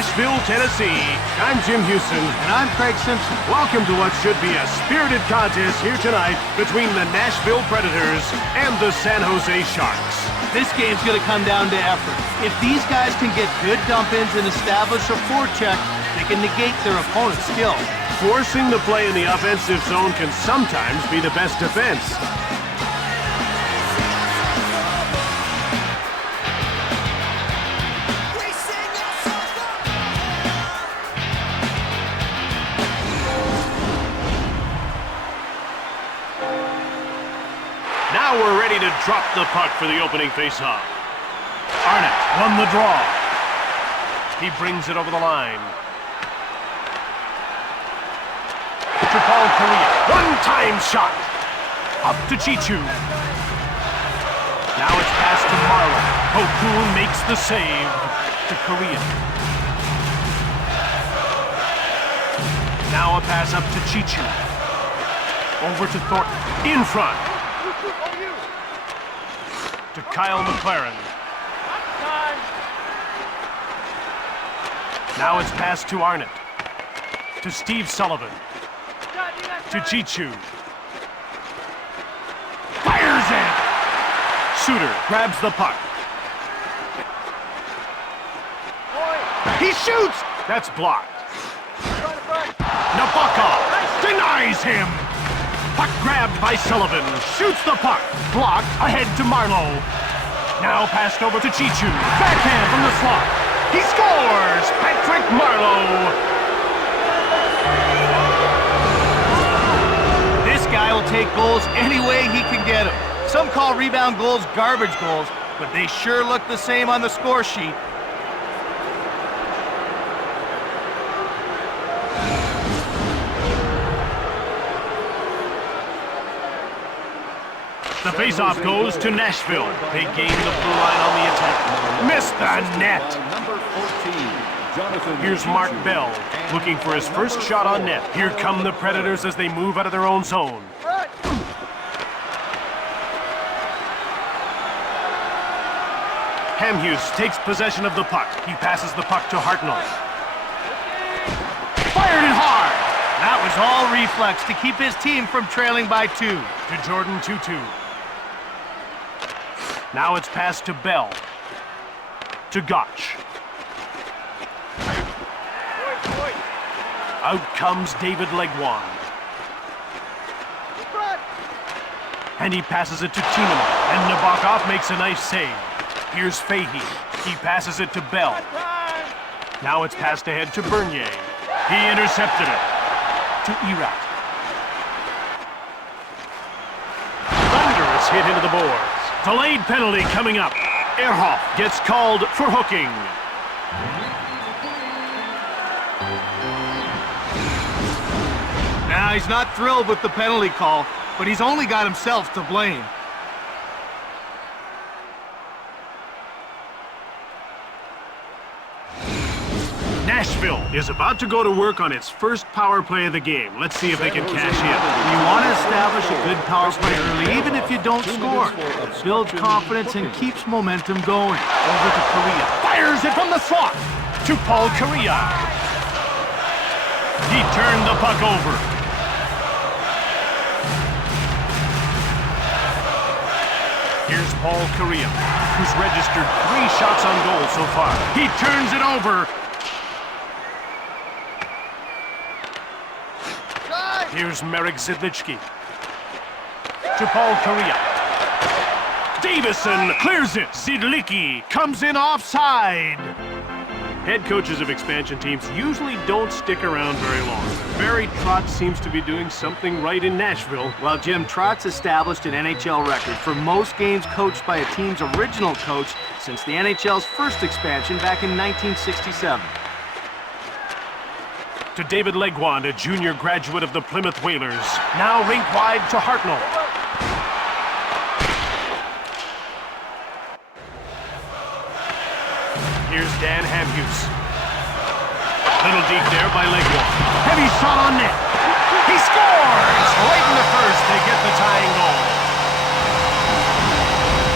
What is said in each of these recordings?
Nashville, Tennessee. I'm Jim Houston. And I'm Craig Simpson. Welcome to what should be a spirited contest here tonight between the Nashville Predators and the San Jose Sharks. This game's going to come down to effort. If these guys can get good dump-ins and establish a forecheck, they can negate their opponent's skill. Forcing the play in the offensive zone can sometimes be the best defense. Now we're ready to drop the puck for the opening faceoff. Arnott won the draw. He brings it over the line. Paul Korea, one-time shot. Up to Chichu. Now it's passed to Marlowe. Hoku makes the save to Korea. Now a pass up to Chichu. Over to Thornton. In front. To Kyle McLaren. Now it's passed to Arnott. To Steve Sullivan. To Chichu. Fires it! Suter grabs the puck. He shoots! That's blocked. Nabokov denies him! Puck grabbed by Sullivan. Shoots the puck. Blocked ahead to Marlowe. Now passed over to Chichu. Backhand from the slot. He scores! Patrick Marlowe! This guy will take goals any way he can get them. Some call rebound goals garbage goals, but they sure look the same on the score sheet. The faceoff goes to Nashville. They gain the blue line on the attack. Missed the net. Here's Mark Bell, looking for his first shot on net. Here come the Predators as they move out of their own zone. Hamhuis takes possession of the puck. He passes the puck to Hartnell. Fired it hard! That was all reflex to keep his team from trailing by 2. To Jordan Tutu. Now it's passed to Bell. To Gotch. Out comes David Legwand. And he passes it to Tiemann. And Nabokov makes a nice save. Here's Fahey. He passes it to Bell. Now it's passed ahead to Bernier. He intercepted it. To Erat. Thunderous hit into the boards. Delayed penalty coming up. Ehrhoff gets called for hooking. Now, he's not thrilled with the penalty call, but he's only got himself to blame. Nashville is about to go to work on its first power play of the game. Let's see if they can cash in. You want to establish a good power play early, even if you don't score. It builds confidence and keeps momentum going. Over to Korea. Fires it from the slot to Paul Korea. He turned the puck over. Here's Paul Korea, who's registered 3 shots on goal so far. He turns it over. Here's Marek Zidlichki. To Paul Korea. Davison clears it. Zidlichki comes in offside. Head coaches of expansion teams usually don't stick around very long. Barry Trotz seems to be doing something right in Nashville. Well, Jim, Trotz established an NHL record for most games coached by a team's original coach since the NHL's first expansion back in 1967. To David Legwand, a junior graduate of the Plymouth Whalers. Now rink wide to Hartnell. Here's Dan Hamhuis. Little deep there by Legwand. Heavy shot on net. He scores! Right in the first, they get the tying goal.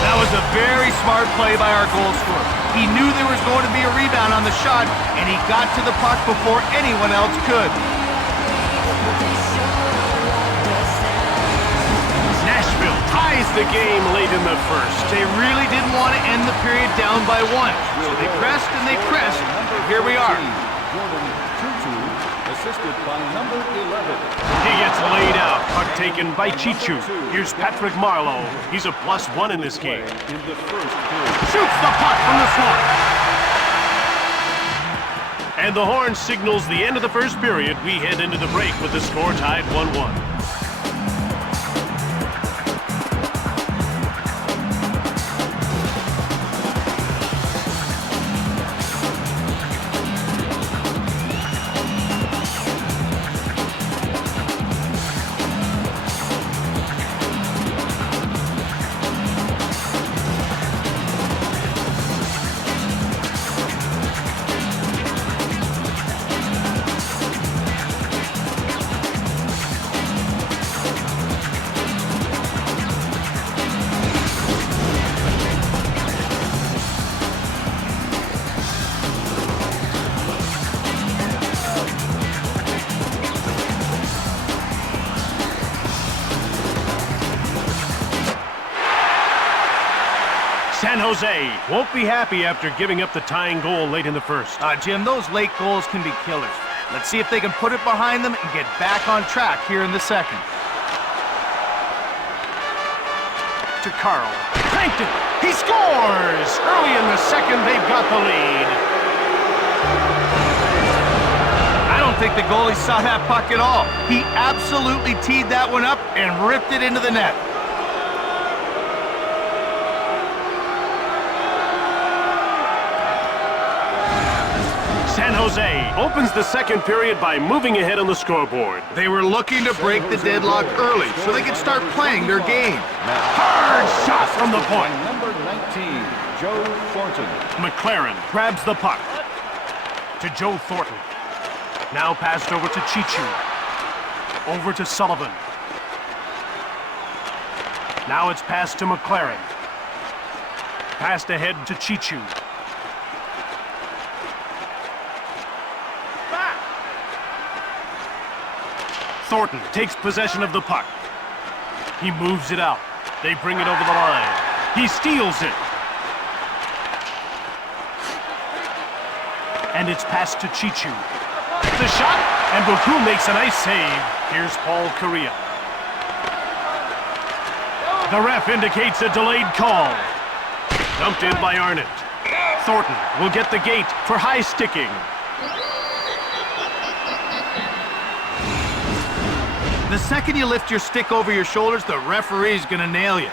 Now That was a very smart play by our goal scorer. He knew there was going to be a rebound on the shot, and he got to the puck before anyone else could. Nashville ties the game late in the first. They really didn't want to end the period down by 1. So they pressed and they pressed, and here we are. Assisted by number 11. He gets laid out. Puck taken by Chichu. Here's Patrick Marleau. He's a +1 in this game. In the first period. Shoots the puck from the slot. And the horn signals the end of the first period. We head into the break with the score tied 1-1. San Jose won't be happy after giving up the tying goal late in the first. Jim, those late goals can be killers. Let's see if they can put it behind them and get back on track here in the second. To Carl. Cranked it. He scores! Early in the second, they've got the lead. I don't think the goalie saw that puck at all. He absolutely teed that one up and ripped it into the net. San Jose opens the second period by moving ahead on the scoreboard. They were looking to break the deadlock early so they could start playing their game. Hard shot from the point. Number 19, Joe Thornton. McLaren grabs the puck. To Joe Thornton. Now passed over to Chichu. Over to Sullivan. Now it's passed to McLaren. Passed ahead to Chichu. Thornton takes possession of the puck. He moves it out. They bring it over the line. He steals it. And it's passed to Chichu. The shot, and Boku makes a nice save. Here's Paul Correa. The ref indicates a delayed call. Dumped in by Arnott. Thornton will get the gate for high sticking. The second you lift your stick over your shoulders, the referee's gonna nail you.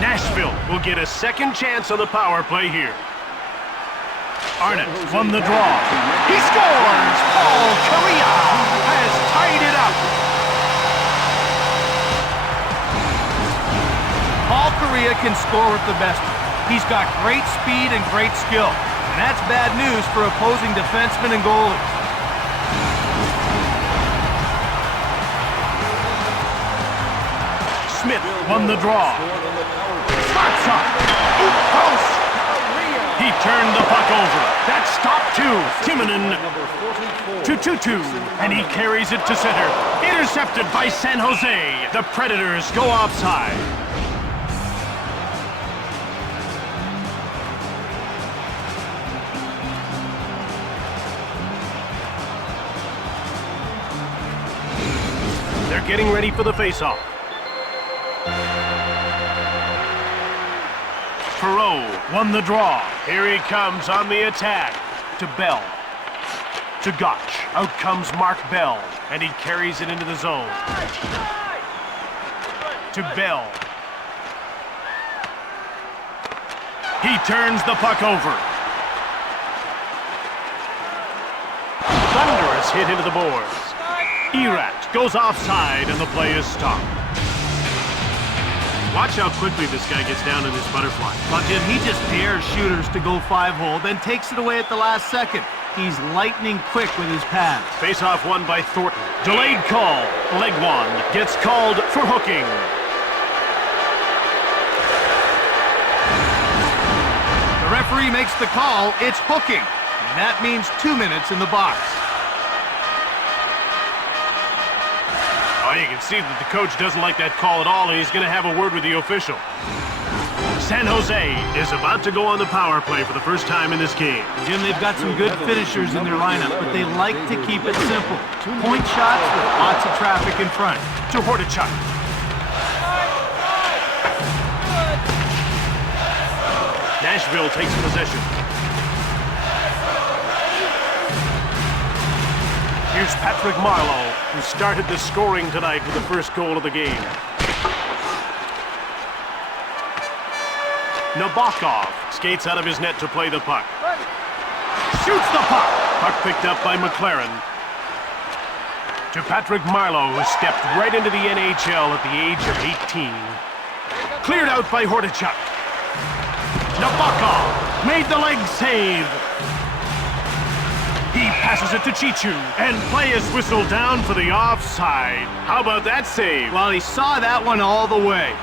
Nashville will get a second chance on the power play here. Arnott won the draw. He scores! Paul Correa has tied it up. Paul Correa can score with the best. He's got great speed and great skill, and that's bad news for opposing defensemen and goalies. Smith won the draw. Spots up. Oop, close. He turned the puck over. That stopped to Timonen to Tutu, and he carries it to center. Intercepted by San Jose. The Predators go offside. They're getting ready for the face-off. Perot won the draw. Here he comes on the attack. To Bell. To Gotch. Out comes Mark Bell, and he carries it into the zone. To Bell. He turns the puck over. Thunderous hit into the boards. Erat goes offside, and the play is stopped. Watch how quickly this guy gets down in his butterfly. Well, Jim, he just dares shooters to go 5-hole, then takes it away at the last second. He's lightning quick with his pass. Face-off won by Thornton. Delayed call. Leg one gets called for hooking. The referee makes the call. It's hooking. And that means 2 minutes in the box. Oh, you can see that the coach doesn't like that call at all, and he's going to have a word with the official. San Jose is about to go on the power play for the first time in this game. Jim, they've got some good finishers in their lineup, but they like to keep it simple. Point shots with lots of traffic in front. To Hordichuk. Nashville takes possession. Here's Patrick Marleau, who started the scoring tonight with the first goal of the game. Nabokov skates out of his net to play the puck. Shoots the puck. Puck picked up by McLaren. To Patrick Marleau, who stepped right into the NHL at the age of 18. Cleared out by Hordichuk. Nabokov made the leg save. He passes it to Chichu, and play is whistled down for the offside. How about that save? Well, he saw that one all the way.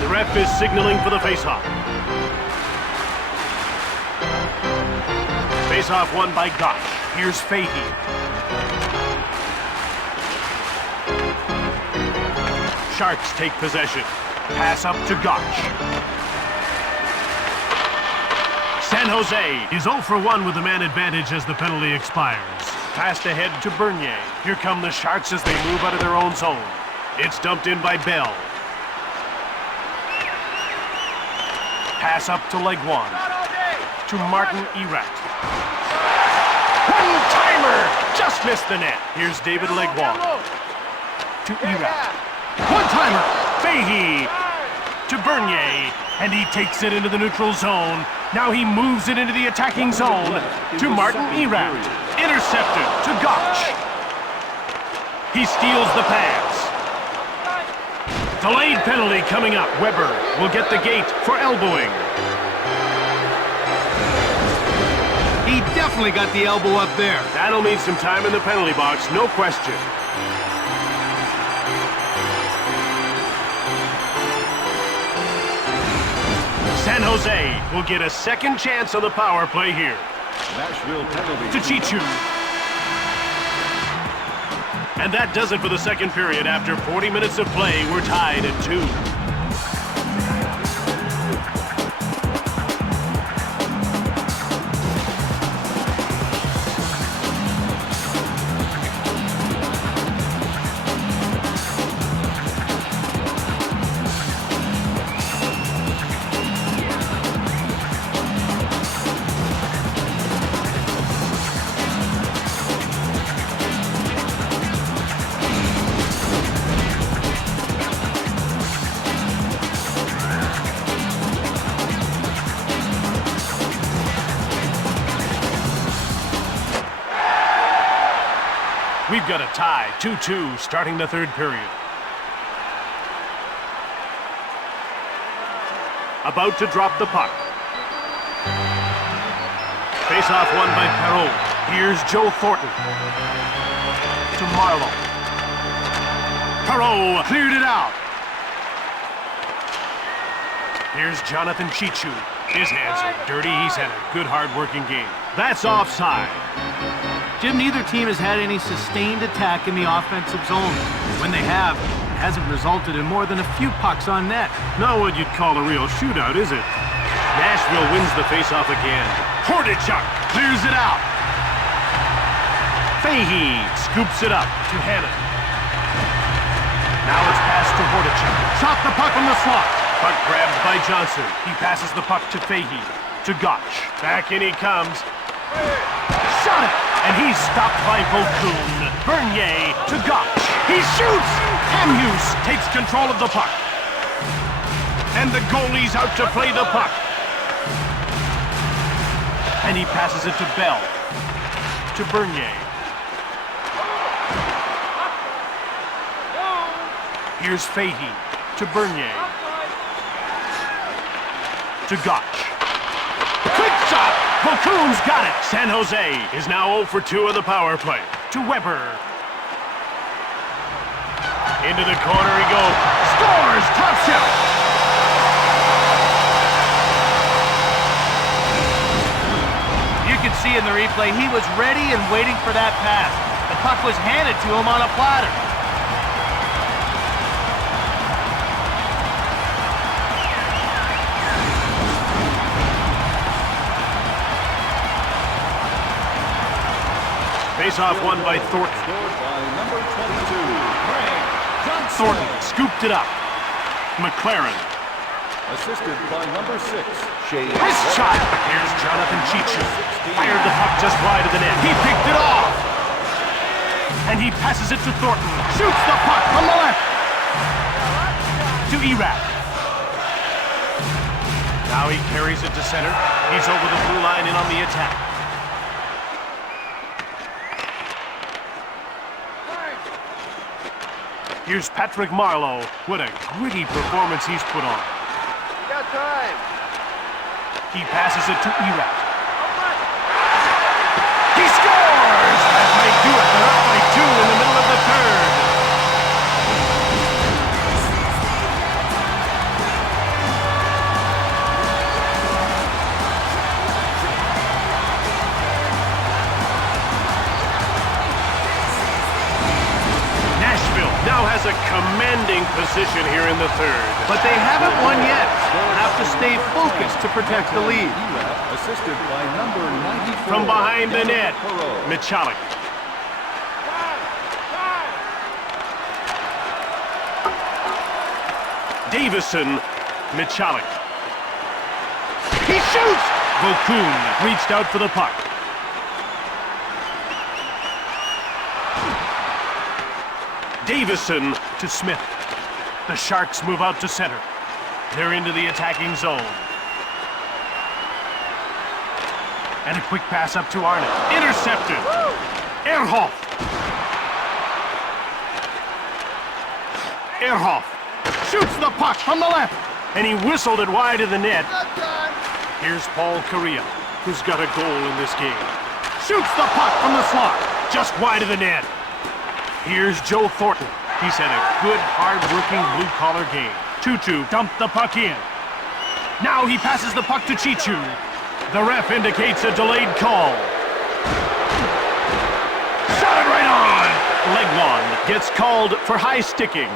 The ref is signaling for the faceoff. Faceoff won by Gosh. Here's Fahey. Sharks take possession. Pass up to Gosh. San Jose is 0 for 1 with the man advantage as the penalty expires. Passed ahead to Bernier. Here come the Sharks as they move out of their own zone. It's dumped in by Bell. Pass up to leg one. To Martin Erat. One-timer! Just missed the net. Here's David Legwand. To Erat. One-timer! Fahey. To Bernier. And he takes it into the neutral zone. Now he moves it into the attacking zone. To Martin Erat. Intercepted to Gotch. He steals the pass. Delayed penalty coming up. Weber will get the gate for elbowing. He definitely got the elbow up there. That'll mean some time in the penalty box, no question. San Jose will get a second chance on the power play here. Nashville penalty. To Chichu. And that does it for the second period. After 40 minutes of play, we're tied at 2. We've got a tie, 2-2, starting the third period. About to drop the puck. Face-off won by Perreault. Here's Joe Thornton. To Marleau. Perreault cleared it out. Here's Jonathan Chichu. His hands are dirty. He's had a good, hard-working game. That's offside. Jim, neither team has had any sustained attack in the offensive zone. When they have, it hasn't resulted in more than a few pucks on net. Not what you'd call a real shootout, is it? Nashville wins the faceoff again. Hordichuk clears it out. Fahey scoops it up to Hannon. Now it's passed to Hordichuk. Shot the puck in the slot. Puck grabbed by Johnson. He passes the puck to Fahey. To Gotch. Back in he comes. Shot it! And he's stopped by Vokoun. Bernier to Gotch. He shoots! Hamhuis takes control of the puck. And the goalie's out to play the puck. And he passes it to Bell. To Bernier. Here's Fahey. To Bernier. To Gotch. Quick shot. Vokoun's got it. San Jose is now 0 for 2 on the power play. To Weber. Into the corner he goes. Scores! Top shot! You can see in the replay he was ready and waiting for that pass. The puck was handed to him on a platter. Face-off won by Thornton. Scored by number 22, Thornton scooped it up. McLaren. assisted by number 6, Shea. Wrist shot. Here's Jonathan Chichu. Fired the puck just wide of the net. He picked it off. And he passes it to Thornton. Shoots the puck from the left. To Erat. Now he carries it to center. He's over the blue line in on the attack. Here's Patrick Marleau. What a gritty performance he's put on. Got time. He passes it to Erat. He scores! That might do it. They're up by 2 in the middle of the third. Nashville now has a commanding position here in the third. But they haven't won yet. Have to stay focused to protect the lead. Assisted by number 94. From behind the net, Michalik. Davison, Michalik. He shoots! Vokoun reached out for the puck. Davison to Smith. The Sharks move out to center. They're into the attacking zone. And a quick pass up to Arnott. Intercepted. Ehrhoff. Ehrhoff shoots the puck from the left. And he whistled it wide of the net. Here's Paul Kariya, who's got a goal in this game. Shoots the puck from the slot. Just wide of the net. Here's Joe Thornton. He's had a good, hard-working, blue-collar game. 2-2 dumped the puck in. Now he passes the puck to Chichu. The ref indicates a delayed call. Shot it right on! Legwand gets called for high sticking.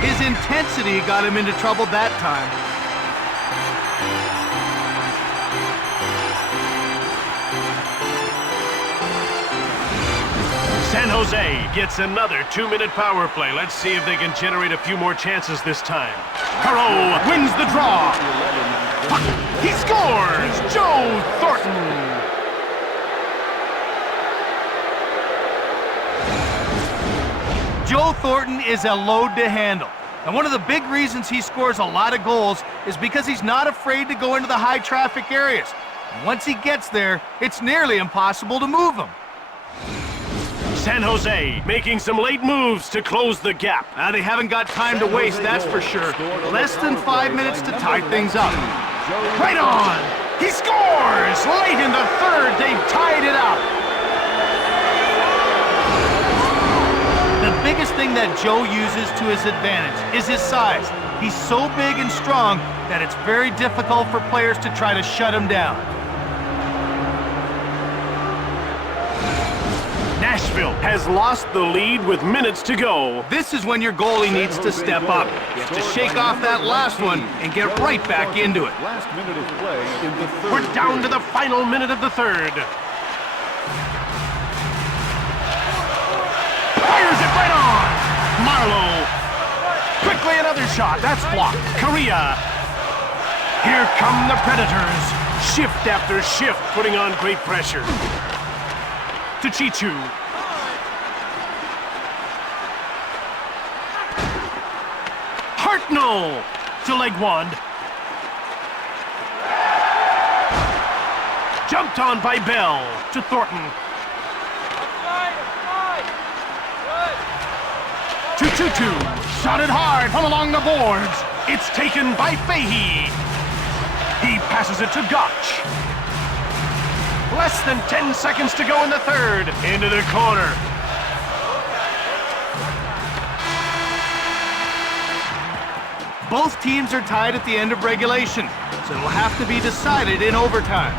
His intensity got him into trouble that time. San Jose gets another 2-minute power play. Let's see if they can generate a few more chances this time. Perreault wins the draw. He scores! Joe Thornton! Joe Thornton is a load to handle. And one of the big reasons he scores a lot of goals is because he's not afraid to go into the high traffic areas. And once he gets there, it's nearly impossible to move him. San Jose making some late moves to close the gap. They haven't got time to waste, that's for sure. Less than 5 minutes to tie things up. Right on! He scores! Late in the third, they've tied it up. The biggest thing that Joe uses to his advantage is his size. He's so big and strong that it's very difficult for players to try to shut him down. Nashville has lost the lead with minutes to go. This is when your goalie needs to step up. He has to shake off that last one and get right back into it. Last minute of play in the third. We're down to the final minute of the third. Fires it right on! Marleau. Quickly another shot. That's blocked. Kariya. Here come the Predators. Shift after shift, putting on great pressure. To Chichu. Hartnell to Legwand. Jumped on by Bell to Thornton. To 2-2. Shot it hard from along the boards. It's taken by Fahey. He passes it to Gotch. Less than 10 seconds to go in the third. Into the corner. Both teams are tied at the end of regulation, so it will have to be decided in overtime.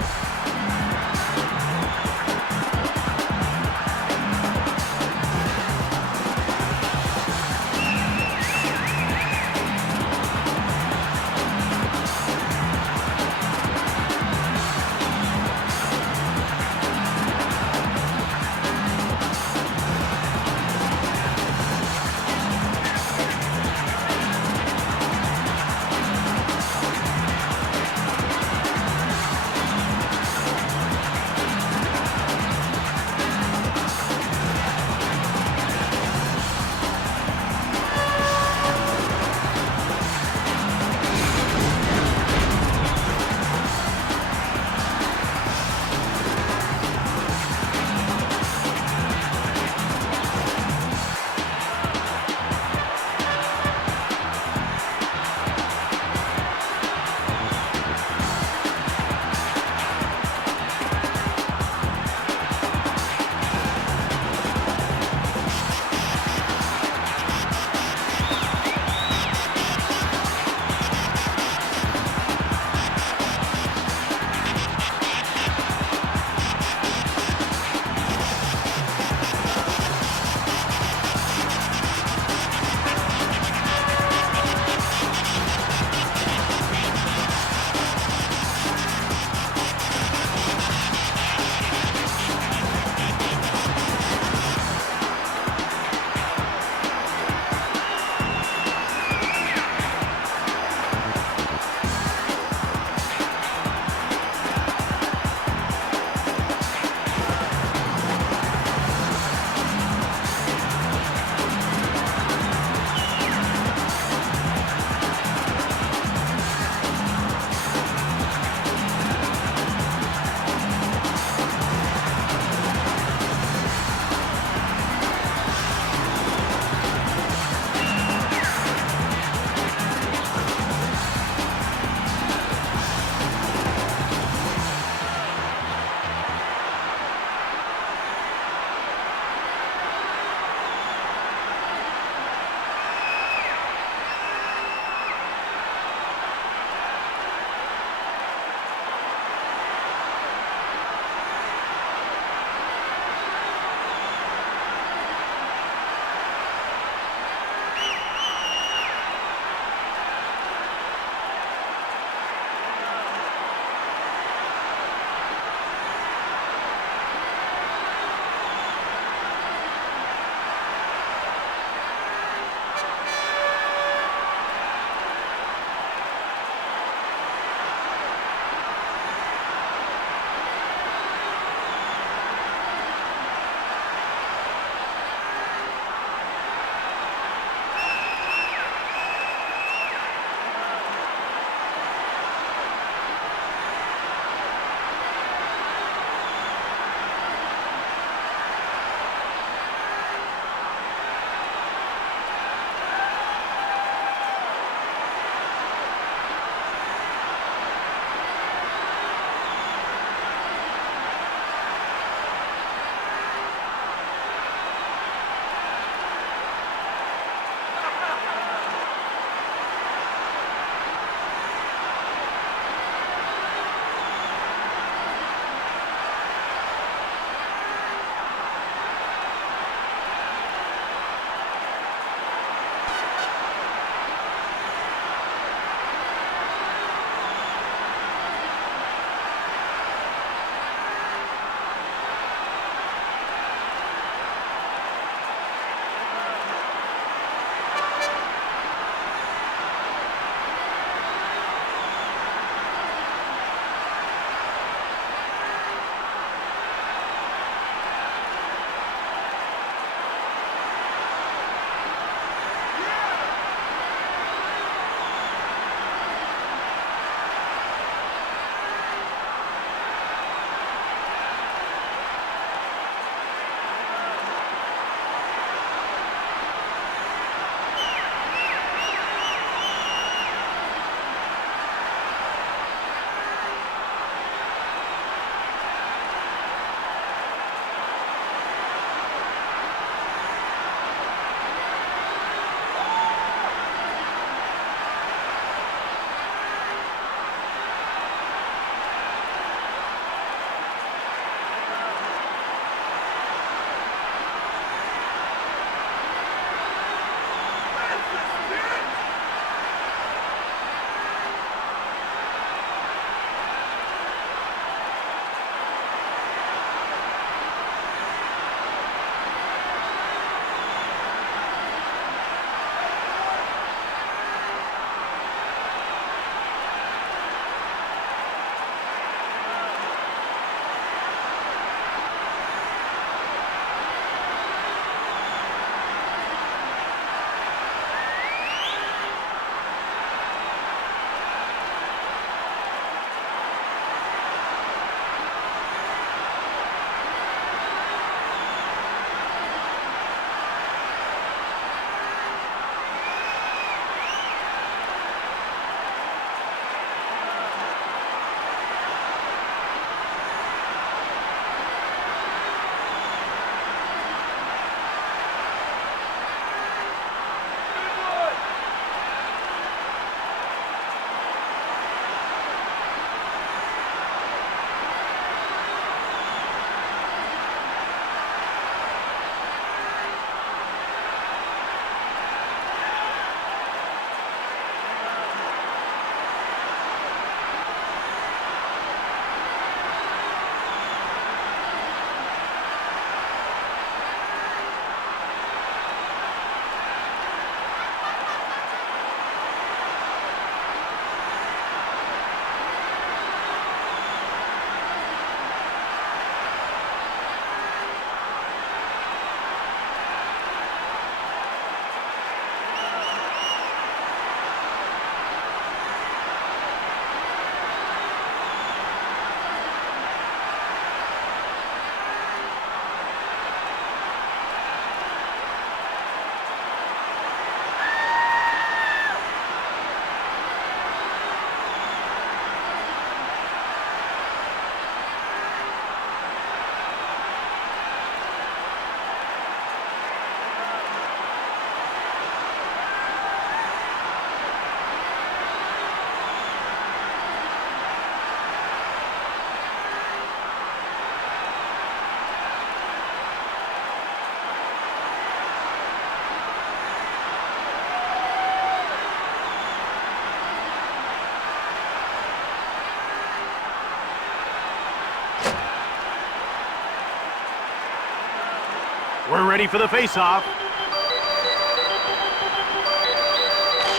ready for the face-off.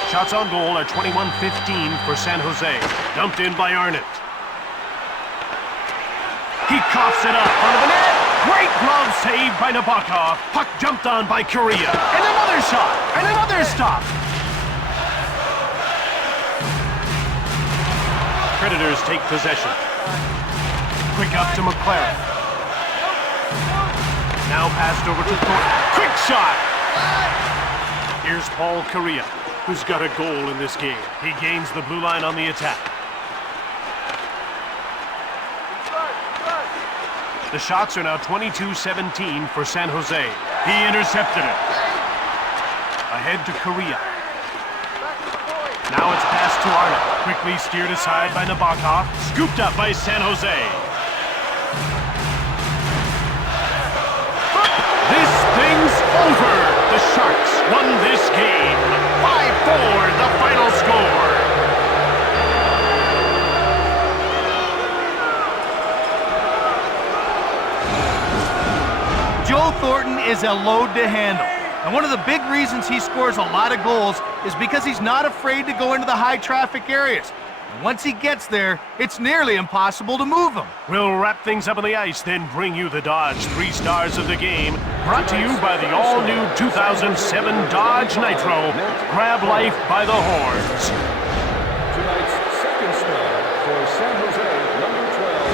Shots on goal are 21-15 for San Jose. Dumped in by Arnott. He coughs it up onto the net. Great glove save by Nabokov. Puck jumped on by Correa. And another shot. And another stop. Predators take possession. Quick up to McLaren. Now passed over to Thornton. Quick shot. Here's Paul Correa, who's got a goal in this game. He gains the blue line on the attack. The shots are now 22-17 for San Jose. He intercepted it. Ahead to Correa. Now it's passed to Arnott. Quickly steered aside by Nabokov. Scooped up by San Jose. This thing's over. The Sharks won this game. 5-4, the final score. Joe Thornton is a load to handle. And one of the big reasons he scores a lot of goals is because he's not afraid to go into the high traffic areas. And once he gets there, it's nearly impossible to move him. We'll wrap things up on the ice, then bring you the Dodge 3 stars of the game. Brought to you by the all-new 2007 Dodge Nitro. Grab life by the horns. Tonight's second star for San Jose, number 12,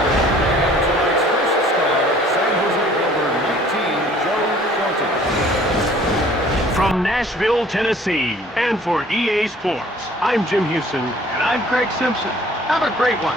and tonight's first star, San Jose, number 19, Joe Thornton. From Nashville, Tennessee, and for EA Sports, I'm Jim Houston. And I'm Craig Simpson. Have a great one.